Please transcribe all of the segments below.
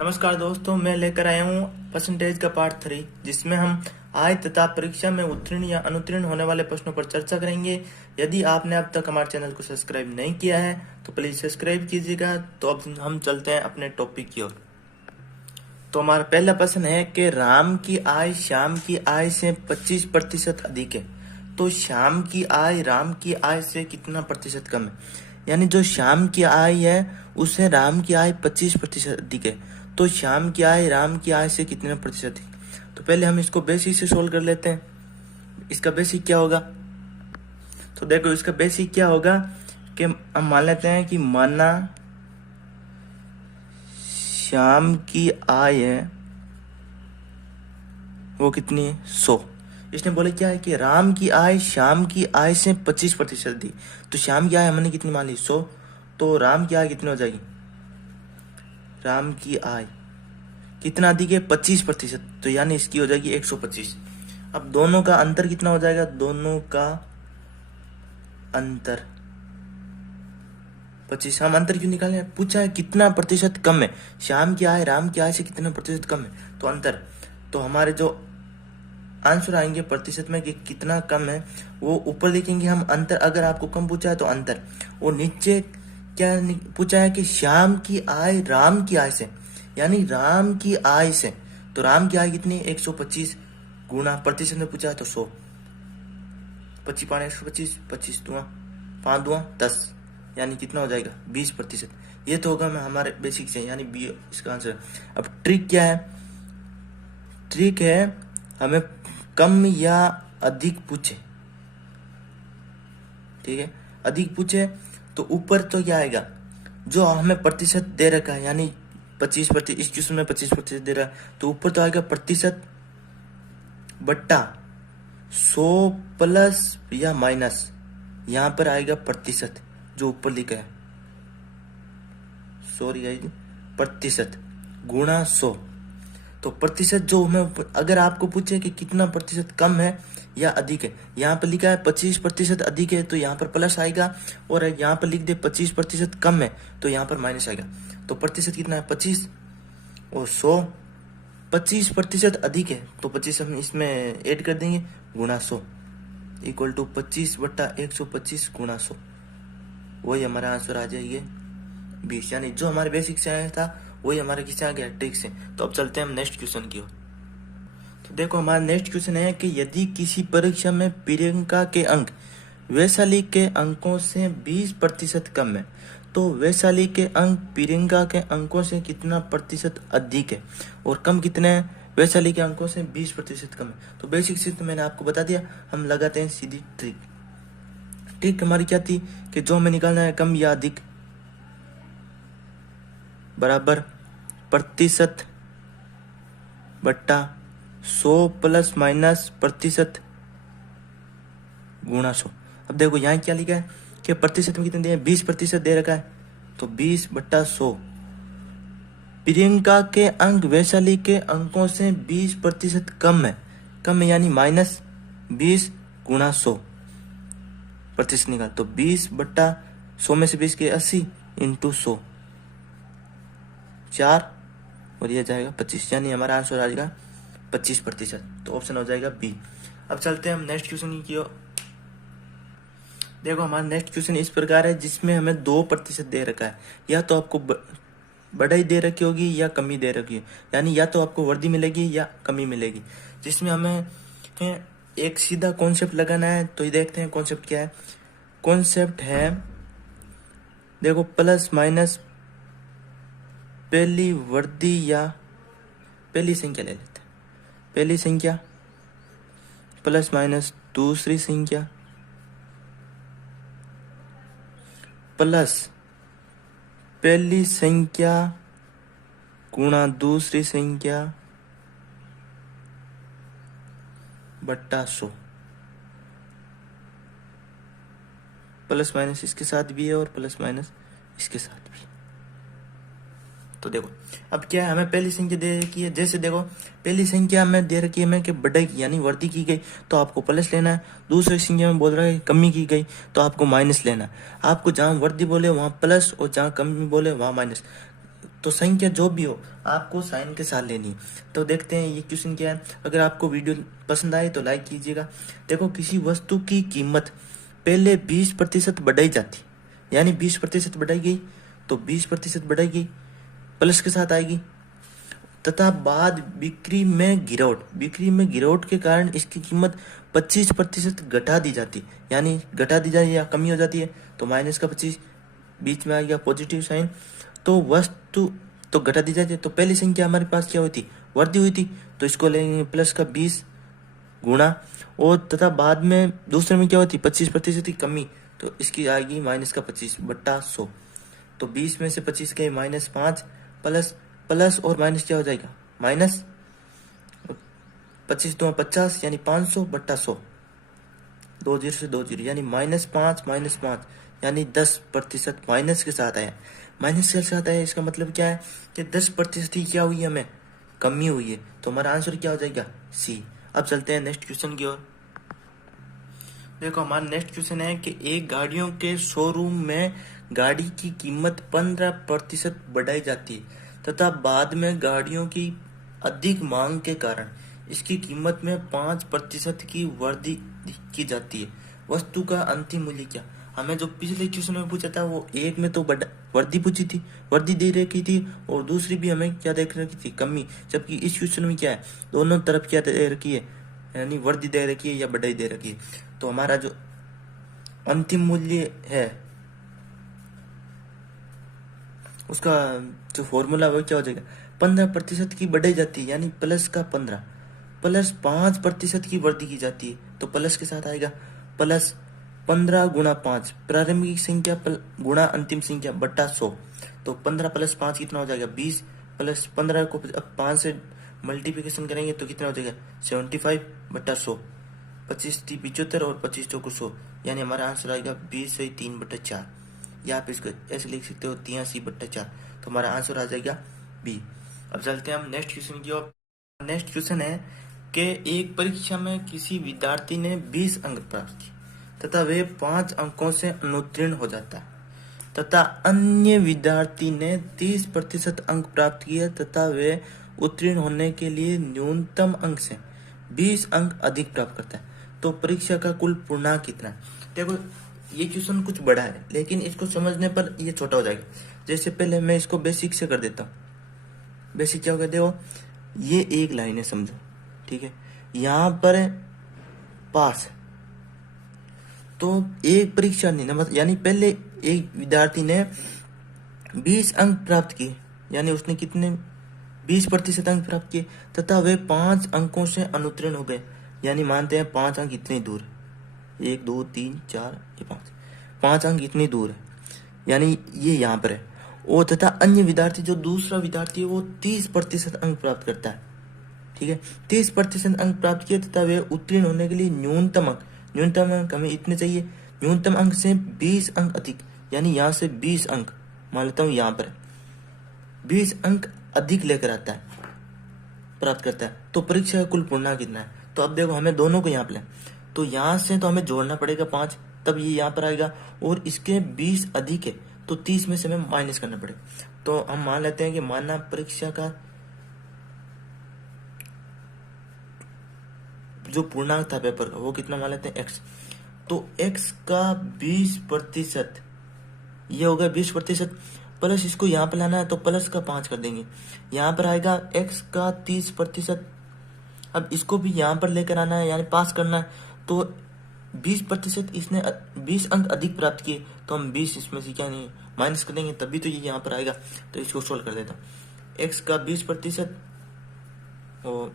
नमस्कार दोस्तों, मैं लेकर आया हूँ परसेंटेज का पार्ट 3, जिसमें हम आय तथा परीक्षा में उत्तीर्ण या अनुत्तीर्ण होने वाले प्रश्नों पर चर्चा करेंगे। यदि आपने अब तक हमारे चैनल को सब्सक्राइब नहीं किया है तो प्लीज़ सब्सक्राइब कीजिएगा। तो अब हम चलते हैं अपने टॉपिक की ओर। तो हमारा पहला प्रश्न है कि राम की आय श्याम की आय से 25% अधिक है, तो श्याम की आय राम की आय से कितना प्रतिशत कम है। यानी जो श्याम की आय है उससे राम की आय 25% अधिक है, तो श्याम की आय राम की आय से कितना प्रतिशत है। तो पहले हम इसको बेसिक से सोल्व कर लेते हैं। इसका बेसिक क्या होगा, तो देखो इसका बेसिक क्या होगा कि हम मान लेते हैं कि माना श्याम की आय है वो कितनी है 100। इसने बोले क्या है कि राम की आय श्याम की आय से 25% दी, तो श्याम की आय हमने कितनी मान ली 100, तो राम की आय कितनी हो जाएगी, राम की आय कितना अधिक है 25%, तो यानी इसकी हो जाएगी 125। अब दोनों का अंतर कितना हो जाएगा, दोनों का अंतर 25। हम अंतर क्यों निकाले, पूछा है कितना प्रतिशत कम है, श्याम की आय राम की आय से कितना प्रतिशत कम है, तो अंतर। तो हमारे जो आंसर आएंगे प्रतिशत में कि कितना कम है वो ऊपर लिखेंगे हम अंतर। अगर आपको कम पूछा है तो अंतर, और नीचे क्या पूछा है कि श्याम की आय राम की आय से, यानी राम की आय से, तो राम की आय कितनी 125 गुना प्रतिशत में पूछा है तो 100। 25 पाने 125, 25 दुआ 5 दुआ 10, यानी कितना हो जाएगा 20%। ये तो होगा मैं हमारे बेसिक से, यानी बी इसका आंसर। अब ट्रिक क्या है, ट्रिक है हमें कम या अधिक पूछे, ठीक है, अधिक पूछे तो ऊपर तो क्या आएगा, जो हमें प्रतिशत दे रखा है, यानी 25%, इस क्वेश्चन में 25% दे रहा है, तो ऊपर तो आएगा प्रतिशत बट्टा 100 प्लस या माइनस, यहां पर आएगा प्रतिशत जो ऊपर लिखा है, सॉरी गाइस, प्रतिशत गुणा 100। तो प्रतिशत जो हमें, अगर आपको पूछे कि कितना प्रतिशत कम है या अधिक है, यहाँ पर लिखा है 25% अधिक है तो यहाँ पर प्लस आएगा, और यहाँ पर लिख दे 25% कम है तो यहाँ पर माइनस आएगा। तो प्रतिशत कितना है 25, और 100 25% अधिक है तो 25 हम इसमें ऐड कर देंगे, गुणा 100 इक्वल टू 25/125 गुणा 100, वही हमारा आंसर आ जाएगा 20। यानी जो हमारे बेसिक से आया था वही हमारे किससे आ गया, ट्रिक से। तो अब चलते हैं हम नेक्स्ट क्वेश्चन की ओर। तो देखो हमारा नेक्स्ट क्वेश्चन है कि यदि किसी परीक्षा में प्रियंका के अंक वैशाली के अंकों से 20% कम है, तो वैशाली के अंक प्रियंका के अंकों से कितना प्रतिशत अधिक है, और कम कितने हैं, वैशाली के अंकों से 20% कम है। तो बेसिक से तो मैंने आपको बता दिया, हम लगाते हैं सीधी ट्रिक। ट्रिक हमारी क्या थी कि जो हमें निकालना है कम या अधिक बराबर प्रतिशत बट्टा 100 प्लस माइनस प्रतिशत गुणा 100। अब देखो यहाँ क्या लिखा है कि प्रतिशत में कितने दिए, 20% दे रखा है, तो 20/100। प्रियंका के अंक वैशाली के अंकों से 20% कम है, कम है यानी माइनस 20 गुणा 100 प्रतिशत निकाल, तो 20/100 में से 20 के 80 इंटू 100 4, और ये जाएगा 25, यानी हमारा आंसर आ जाएगा 25%। तो ऑप्शन हो जाएगा बी। अब चलते हैं हम नेक्स्ट क्वेश्चन की ओर। देखो हमारा नेक्स्ट क्वेश्चन इस प्रकार है, जिसमें हमें 2% दे रखा है, या तो आपको बढ़ाई दे रखी होगी या कमी दे रखी है, यानी या तो आपको वर्दी मिलेगी या कमी मिलेगी। जिसमें हमें एक सीधा कॉन्सेप्ट लगाना है, तो ये देखते हैं कॉन्सेप्ट क्या है। कॉन्सेप्ट है देखो प्लस माइनस पहली वर्दी या पहली संख्या ले लेते हैं, पहली संख्या प्लस माइनस दूसरी संख्या प्लस पहली संख्या गुणा दूसरी संख्या बट्टा 100। प्लस माइनस इसके साथ भी है और प्लस माइनस इसके साथ भी। तो देखो अब क्या है, हमें पहली संख्या दे रखी है, जैसे देखो पहली संख्या में दे रखी है मैं कि बढ़ाई की यानी वृद्धि की गई तो आपको प्लस लेना है, दूसरी संख्या में बोल रहा है कमी की गई तो आपको माइनस लेना है। आपको जहाँ वृद्धि बोले वहाँ प्लस और जहाँ कमी बोले वहाँ माइनस। तो संख्या जो भी हो आपको साइन के साथ लेनी है। तो देखते हैं ये क्वेश्चन क्या है। अगर आपको वीडियो पसंद आए तो लाइक कीजिएगा। देखो, किसी वस्तु की कीमत पहले 20% बढ़ाई जाती, यानी 20% बढ़ाई गई तो 20% बढ़ाई गई प्लस के साथ आएगी, तथा बाद बिक्री में गिरावट के कारण इसकी कीमत 25% घटा दी जाती, यानी घटा दी जाती या कमी हो जाती है, तो माइनस का 25 बीच में आ गया पॉजिटिव साइन। तो वस्तु तो घटा दी जाती है, तो पहली संख्या हमारे पास क्या हुई थी, वृद्धि हुई थी, तो इसको लेंगे प्लस का 20 गुणा, और तथा बाद में दूसरे में क्या होती 25% की कमी, तो इसकी आएगी माइनस का 25/100। तो 20 में से 25 गए -5, प्लस प्लस और माइनस क्या हो जाएगा, माइनस 25 तो 50, यानी 500/100, 2 जीरो से 2 जीरो, यानी -5 यानी 10% माइनस के साथ आया। माइनस के साथ आया, इसका मतलब क्या है कि 10% की क्या हुई, हमें कमी हुई है, तो हमारा आंसर क्या हो जाएगा, सी। अब चलते हैं नेक्स्ट क्वेश्चन की ओर। देखो, हमारा नेक्स्ट क्वेश्चन है कि एक गाड़ियों के शोरूम में गाड़ी की कीमत 15% बढ़ाई जाती है, तथा बाद में गाड़ियों की अधिक मांग के कारण इसकी कीमत में 5% की वृद्धि की जाती है। वस्तु का अंतिम मूल्य क्या। हमें जो पिछले क्वेश्चन में पूछा था वो एक में तो वृद्धि पूछी थी, वृद्धि दे रखी थी, और दूसरी भी हमें क्या देख रखी थी, कमी। जबकि इस क्वेश्चन में क्या है, दोनों तरफ क्या दे रखी है, यानी वृद्धि दे रखी है या बढ़ाई दे रखी है। तो हमारा जो अंतिम मूल्य है उसका जो फॉर्मूला वो क्या हो जाएगा, 15% की बढ़ाई जाती है, यानी प्लस का 15 प्लस 5% की वृद्धि की जाती है, तो प्लस के साथ आएगा प्लस 15 गुणा 5 प्रारंभिक संख्या गुणा अंतिम संख्या बटा 100। तो 15 प्लस 5 कितना हो जाएगा, 20, प्लस 15 को अब 5 से मल्टीप्लिकेशन करेंगे तो कितना हो जाएगा, 75/100, 25 × 75 और 25 × 100, यानी हमारा आंसर आएगा 20/3/4, या आप इसको ऐसे लिख सकते हो 83/4। तो हमारा आंसर आ जाएगा बी। अब चलते हैं हम नेक्स्ट क्वेश्चन की ओर। नेक्स्ट क्वेश्चन है कि एक परीक्षा में किसी विद्यार्थी ने 20 अंक प्राप्त किए तथा वे 5 अंकों से अनुत्तीर्ण हो जाता है, तथा अन्य विद्यार्थी ने 30% अंक प्राप्त किए तथा वे उत्तीर्ण होने के लिए न्यूनतम अंक से 20 अंक अधिक प्राप्त करता है, तो परीक्षा का कुल पूर्णांक कितना है। देखो, ये क्वेश्चन कुछ बड़ा है, लेकिन इसको समझने पर ये छोटा हो जाएगा। जैसे पहले मैं इसको बेसिक से कर देता हूँ। बेसिक क्या होगा, देखो ये एक लाइन है, समझो, ठीक है, यहाँ पर पास, तो एक परीक्षा ने मतलब यानी पहले एक विद्यार्थी ने 20 अंक प्राप्त किए, यानी उसने कितने 20% अंक प्राप्त किए, तथा वे 5 अंकों से अनुत्तीर्ण हो गए, यानी मानते हैं 5 अंक इतने दूर, 1 2 3 4 ये 5 अंक इतनी दूर है, यानी ये यहाँ पर है। और तथा अन्य विद्यार्थी, जो दूसरा विद्यार्थी है वो 30% अंक प्राप्त करता है, ठीक है, 30% अंक प्राप्त किए तथा वे उत्तीर्ण होने के लिए न्यूनतम अंक हमें इतने चाहिए, न्यूनतम अंक से 20 अंक अधिक, यानी यहाँ से 20 अंक मान लेता हूँ, यहाँ पर 20 अंक अधिक लेकर आता है, प्राप्त करता है, तो परीक्षा का कुल पूर्णांक कितना है। तो अब देखो, हमें दोनों को यहाँ पर, तो यहाँ से तो हमें जोड़ना पड़ेगा 5, तब ये यहाँ पर आएगा, और इसके 20 अधिक है तो 30 में से हमें माइनस करना पड़ेगा। तो हम मान लेते हैं कि मानना परीक्षा का जो पूर्णांक था पेपर का वो कितना मान लेते हैं, x। तो x का 20%, ये होगा 20%, प्लस इसको यहाँ पर लाना है तो प्लस का 5 कर देंगे, यहाँ पर आएगा x का 30%। अब इसको भी यहाँ पर लेकर आना है, यानी पास करना है, तो 20% इसने 20 अंक अधिक प्राप्त किए, तो हम 20 इसमें से क्या नहीं माइनस कर देंगे, तभी तो ये यहाँ पर आएगा। तो इसको सोल्व कर देता हूँ, x का 20% और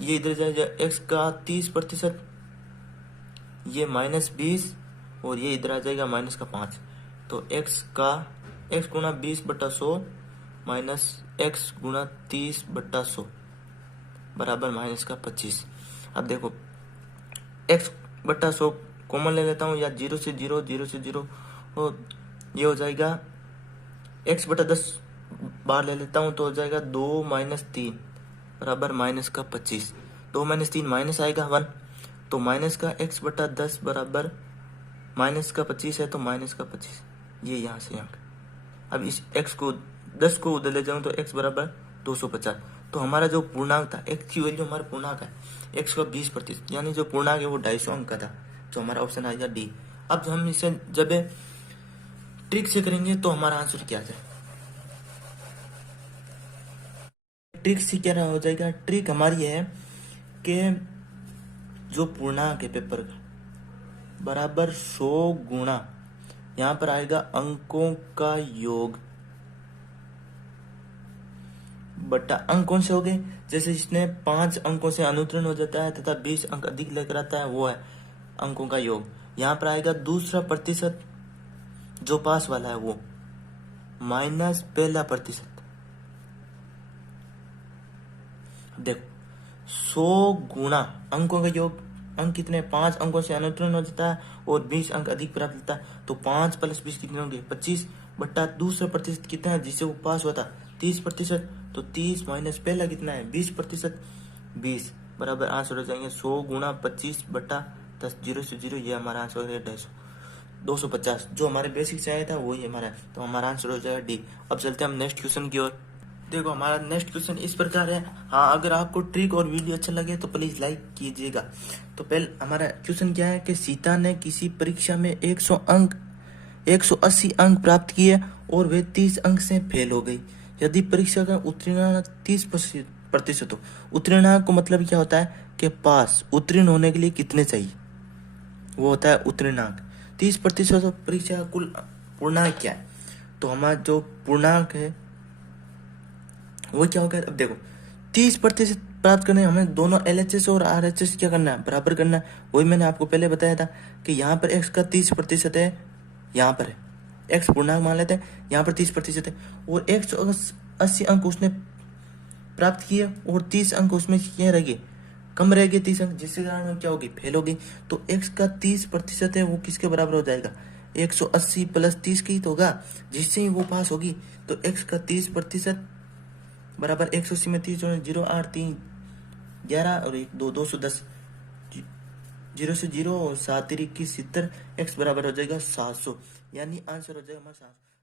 ये इधर जाएगा x का 30%, ये -20 और ये इधर आ जाएगा माइनस का 5। तो x गुणा 20/100 माइनस x गुणा 30/100 बराबर माइनस का 25। अब देखो, x/100 कॉमन ले लेता हूँ, या 0 से 0 और ये हो जाएगा x/10 बार ले लेता हूँ, तो हो जाएगा 2 - 3 बराबर माइनस का 25। 2 - 3 माइनस आएगा 1, तो माइनस का x/10 बराबर माइनस का 25 है, तो माइनस का 25 ये यहाँ से यहाँ। अब इस x को 10 को उधर ले जाऊं तो x बराबर 250। तो हमारा जो पूर्णांक था, x की वैल्यू हमारा पूर्णांक है, x का 20%, यानी जो पूर्णांक है वो 250 अंक का था, तो हमारा ऑप्शन आएगा डी। अब हम इसे जब ट्रिक से करेंगे तो हमारा आंसर क्या है। ट्रिक से क्या हो जाएगा, ट्रिक हमारी है कि जो पूर्णांक है पेपर का बराबर 100 गुणा, यहाँ पर आएगा अंकों का योग बटा अंक कौन से हो गए, जैसे जिसने 5 अंकों से अनुत्तीर्ण हो जाता है तथा 20 अंक अधिक लेकर आता है वो है अंकों का योग। यहाँ पर आएगा दूसरा प्रतिशत जो पास वाला है वो माइनस पहला प्रतिशत। देखो 100 गुणा अंकों का योग, अंक कितने 5 अंकों से अनुत्तीर्ण हो जाता है और 20 अंक अधिक प्राप्त होता है, तो 5 + 20 कितने होंगे 25 बट्टा दूसरा प्रतिशत कितना है जिससे वो पास हुआ था 30%, तो 30 माइनस पहला कितना है 20%, 20 बराबर आंसर हो जाएंगे 100 गुणा 25 बट्टा 10, 0 से 0, ये हमारा आंसर हो गया 250। जो हमारे बेसिक से आया था वही हमारा है, तो हमारा आंसर हो जाएगा डी। अब चलते हैं हम नेक्स्ट क्वेश्चन की ओर। देखो हमारा नेक्स्ट क्वेश्चन इस प्रकार है। हाँ, अगर आपको ट्रिक और वीडियो अच्छा लगे तो प्लीज लाइक कीजिएगा। तो पहले हमारा क्वेश्चन क्या है कि सीता ने किसी परीक्षा में 180 अंक प्राप्त किए और वे 30 अंक से फेल हो गई। यदि परीक्षा का उत्तीर्णांक 30% हो, उत्तीर्णांक को मतलब क्या होता है कि पास, उत्तीर्ण होने के लिए कितने चाहिए, वो होता है उत्तीर्णांक। 30% परीक्षा का कुल पूर्णांक क्या है, तो हमारा जो पूर्णांक है वो क्या होगा। अब देखो 30% प्राप्त करने हमें दोनों LHS और RHS क्या करना है, बराबर करना है। वही मैंने आपको पहले बताया था कि यहाँ पर x का 30% है, यहाँ पर है x पूर्णांक मान लेते हैं, यहाँ पर 30% है और 180 अंक उसने प्राप्त किए और 30 अंक उसमें क्या रह गए, कम रह गए 30 अंक, जिसके कारण क्या होगी फेल हो गई। तो x का 30% है वो किसके बराबर हो जाएगा 180 + 30 की तो होगा, जिससे ही वो पास होगी। तो x का 30% बराबर 180 में 30 जोड़े 0 8 3 11 और 1 2 210, 0 से 0 और 7 3 21 70, x बराबर हो जाएगा 700, यानी आंसर हो जाएगा हमारा 700।